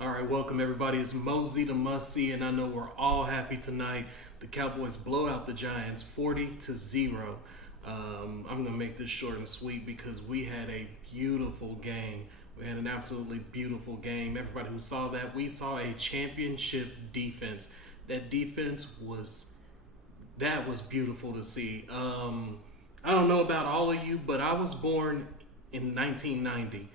All right, welcome everybody. It's Mosey the Must See, and I know we're all happy tonight. The Cowboys blow out the Giants 40-0. I'm gonna make this short and sweet because we had a beautiful game. We had an absolutely beautiful game. Everybody who saw that, we saw a championship defense. That was beautiful to see. I don't know about all of you, but I was born in 1990.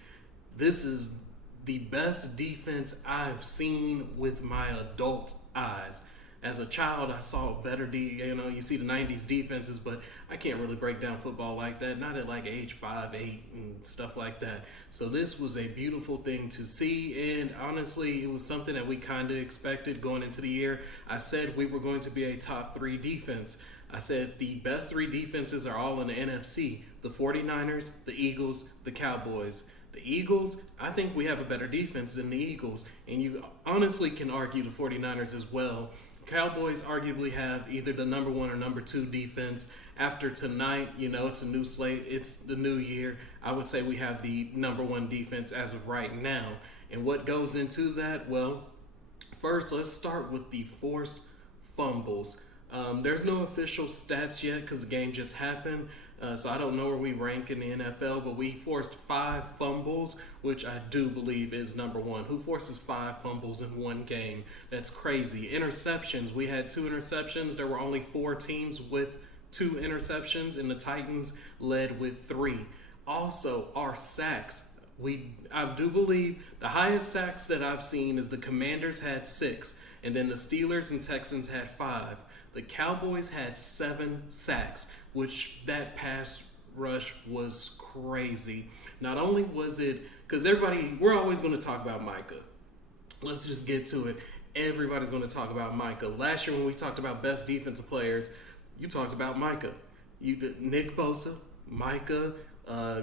This is the best defense I've seen with my adult eyes. As a child, I saw better you see the 90s defenses, but I can't really break down football like that, not at like age 5, 8, and stuff like that. So this was a beautiful thing to see, and honestly, it was something that we kind of expected going into the year. I said we were going to be a top 3 defense. I said the best 3 defenses are all in the NFC: the 49ers, the Eagles, the Cowboys. The Eagles, I think we have a better defense than the Eagles, and you honestly can argue the 49ers as well. Cowboys arguably have either the number 1 or number 2 defense. After tonight, it's a new slate, it's the new year. I would say we have the number 1 defense as of right now. And what goes into that? Well, first, let's start with the forced fumbles. There's no official stats yet because the game just happened. So I don't know where we rank in the NFL, but we forced 5 fumbles, which I do believe is number 1. Who forces 5 fumbles in one game? That's crazy. Interceptions, we had 2 interceptions. There were only 4 teams with 2 interceptions, and the Titans led with 3. Also, our sacks. I do believe the highest sacks that I've seen is the Commanders had 6, and then the Steelers and Texans had 5. The Cowboys had 7 sacks, which that pass rush was crazy. Not only was it, because we're always going to talk about Micah. Let's just get to it. Everybody's going to talk about Micah. Last year when we talked about best defensive players, you talked about Micah. You did Nick Bosa, Micah.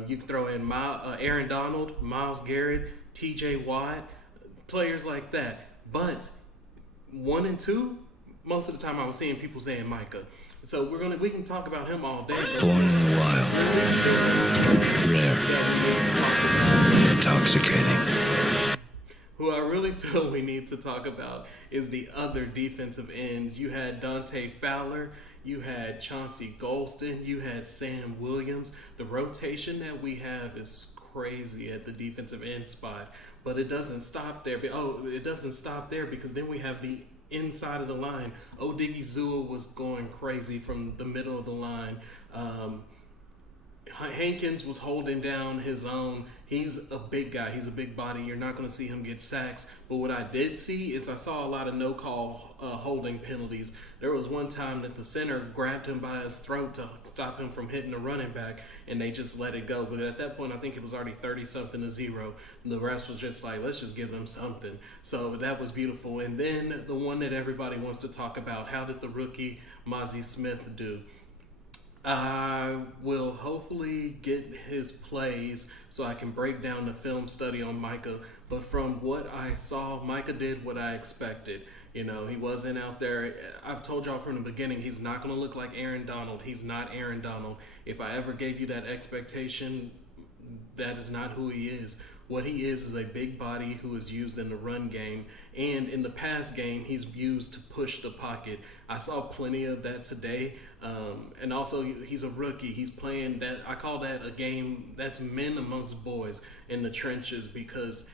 You can throw in Aaron Donald, Myles Garrett, T.J. Watt, players like that. But 1 and 2. Most of the time I was seeing people saying Micah. So we can talk about him all day. Born in the wild. Rare. Intoxicating. Who I really feel we need to talk about is the other defensive ends. You had Dante Fowler, you had Chauncey Golston, you had Sam Williams. The rotation that we have is crazy at the defensive end spot. But it doesn't stop there. It doesn't stop there because then we have the inside of the line. Odigizua was going crazy from the middle of the line. Hankins was holding down his own. He's a big guy. He's a big body. You're not going to see him get sacks. But what I did see is I saw a lot of no-call holding penalties. There was one time that the center grabbed him by his throat to stop him from hitting the running back, and they just let it go. But at that point, I think it was already 30-something-0. The rest was just like, let's just give them something. So that was beautiful. And then the one that everybody wants to talk about, how did the rookie Mozzie Smith do? I will hopefully get his plays so I can break down the film study on Micah. But from what I saw, Micah did what I expected. He wasn't out there. I've told y'all from the beginning, he's not going to look like Aaron Donald. He's not Aaron Donald. If I ever gave you that expectation, that is not who he is. What he is a big body who is used in the run game. And in the pass game, he's used to push the pocket. I saw plenty of that today. And also, he's a rookie. He's playing that. I call that a game that's men amongst boys in the trenches because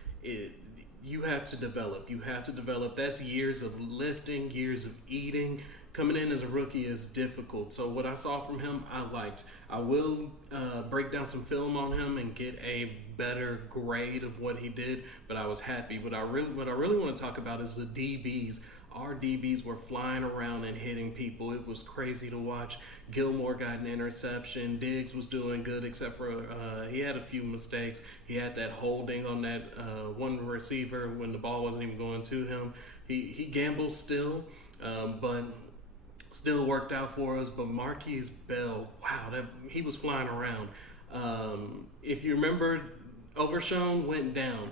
you have to develop. You have to develop. That's years of lifting, years of eating. Coming in as a rookie is difficult. So what I saw from him, I liked. I will break down some film on him and get a better grade of what he did, but I was happy. What I really want to talk about is the DBs. Our DBs were flying around and hitting people. It was crazy to watch. Gilmore got an interception. Diggs was doing good, except for he had a few mistakes. He had that holding on that one receiver when the ball wasn't even going to him. He gambled still, but still worked out for us. But Marquise Bell, wow, he was flying around. If you remember, Overshown went down.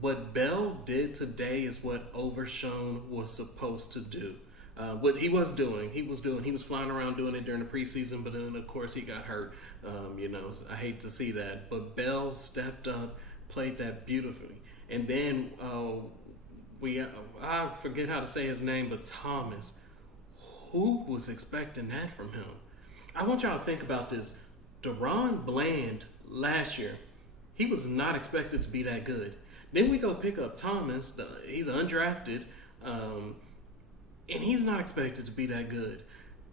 What Bell did today is what Overshown was supposed to do. What he was doing. He was flying around doing it during the preseason, but then, of course, he got hurt. I hate to see that. But Bell stepped up, played that beautifully. And then I forget how to say his name, but Thomas. Who was expecting that from him? I want y'all to think about this. Deron Bland last year, he was not expected to be that good. Then we go pick up Thomas. He's undrafted, and he's not expected to be that good.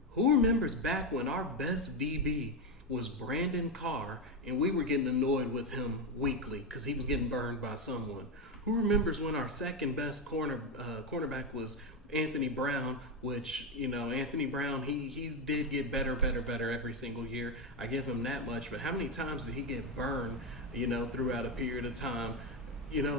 Who remembers back when our best DB was Brandon Carr, and we were getting annoyed with him weekly because he was getting burned by someone? Who remembers when our second best cornerback was Anthony Brown, which, Anthony Brown, he did get better every single year. I give him that much. But how many times did he get burned, throughout a period of time?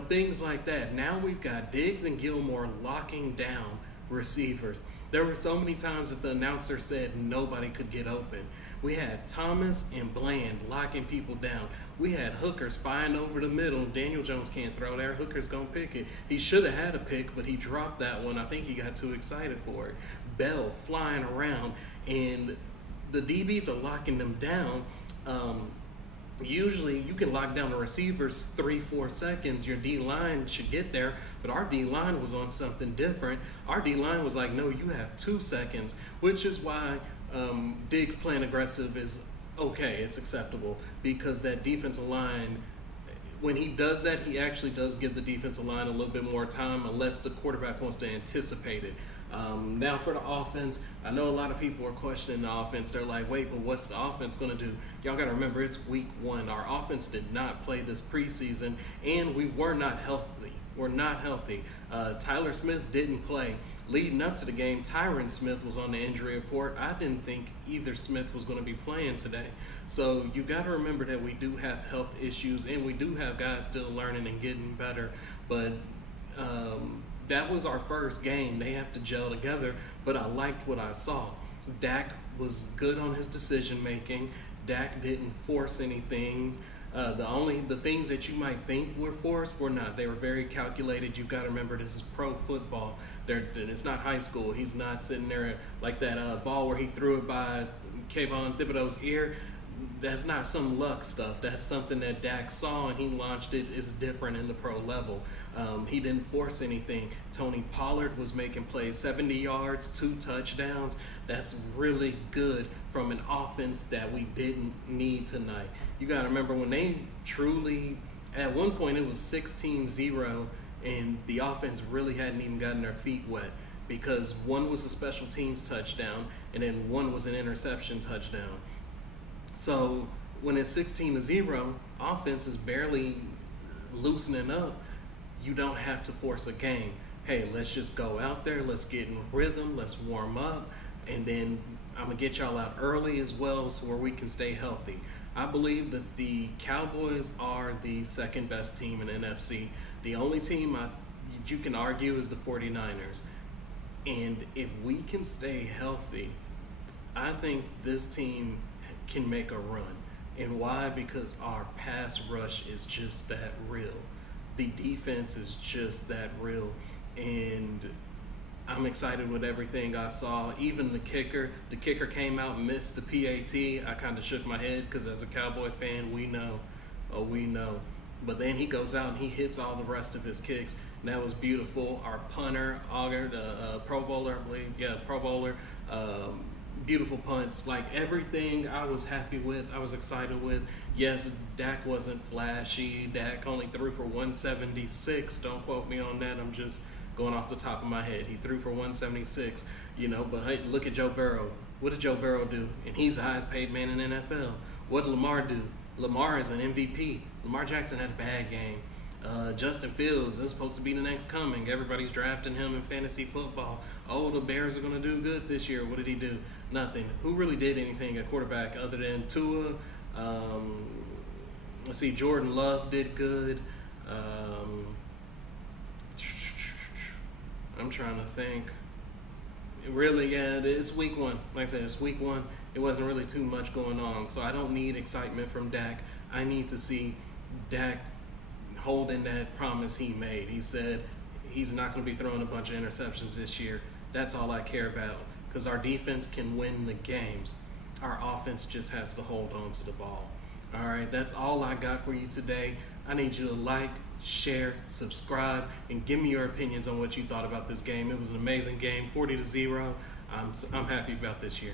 Things like that. Now we've got Diggs and Gilmore locking down receivers. There were so many times that the announcer said nobody could get open. We had Thomas and Bland locking people down. We had Hooker spying over the middle. Daniel Jones can't throw there. Hooker's going to pick it. He should have had a pick, but he dropped that one. I think he got too excited for it. Bell flying around, and the DBs are locking them down. Usually you can lock down the receivers 3-4 seconds. Your D-line should get there, but our D-line was on something different. Our D-line was like, no, you have 2 seconds, which is why Diggs playing aggressive is okay. It's acceptable because that defensive line, when he does that, he actually does give the defensive line a little bit more time unless the quarterback wants to anticipate it. Now for the offense, I know a lot of people are questioning the offense. They're like, wait, but what's the offense going to do? Y'all got to remember, it's week 1. Our offense did not play this preseason, and we were not healthy. We're not healthy. Tyler Smith didn't play. Leading up to the game, Tyron Smith was on the injury report. I didn't think either Smith was going to be playing today. So you got to remember that we do have health issues, and we do have guys still learning and getting better. But that was our first game. They have to gel together, but I liked what I saw. Dak was good on his decision making. Dak didn't force anything. The things that you might think were forced were not. They were very calculated. You got to remember, this is pro football. It's not high school. He's not sitting there like that ball where he threw it by Kayvon Thibodeau's ear. That's not some luck stuff. That's something that Dak saw and he launched it. It's different in the pro level. He didn't force anything. Tony Pollard was making plays, 70 yards, 2 touchdowns. That's really good from an offense that we didn't need tonight. You got to remember when they truly, at one point it was 16-0 and the offense really hadn't even gotten their feet wet because one was a special teams touchdown and then one was an interception touchdown. So when it's 16-0, offense is barely loosening up. You don't have to force a game. Hey, let's just go out there. Let's get in rhythm. Let's warm up. And then I'm going to get y'all out early as well so where we can stay healthy. I believe that the Cowboys are the second best team in the NFC. The only team you can argue is the 49ers. And if we can stay healthy, I think this team can make a run. And why? Because our pass rush is just that real. The defense is just that real. And I'm excited with everything I saw. Even the kicker came out and missed the PAT. I kind of shook my head because as a Cowboy fan, we know. But then he goes out and he hits all the rest of his kicks. And that was beautiful. Our punter, Auger, the Pro Bowler, I believe. Yeah, Pro Bowler. Beautiful punts. Like everything I was happy with, I was excited with. Yes, Dak wasn't flashy. Dak only threw for 176. Don't quote me on that. I'm just going off the top of my head. He threw for 176, but hey, look at Joe Burrow. What did Joe Burrow do? And he's the highest paid man in the NFL. What did Lamar do? Lamar is an MVP. Lamar Jackson had a bad game. Justin Fields is supposed to be the next coming. Everybody's drafting him in fantasy football. Oh, the Bears are going to do good this year. What did he do? Nothing. Who really did anything at quarterback other than Tua? Let's see, Jordan Love did good. I'm trying to think. Really, yeah, it's week 1. Like I said, it's week 1. It wasn't really too much going on. So I don't need excitement from Dak. I need to see Dak holding that promise he made. He said he's not going to be throwing a bunch of interceptions this year. That's all I care about because our defense can win the games. Our offense just has to hold on to the ball. All right, that's all I got for you today. I need you to like, share, subscribe, and give me your opinions on what you thought about this game. It was an amazing game, 40-0. I'm happy about this year.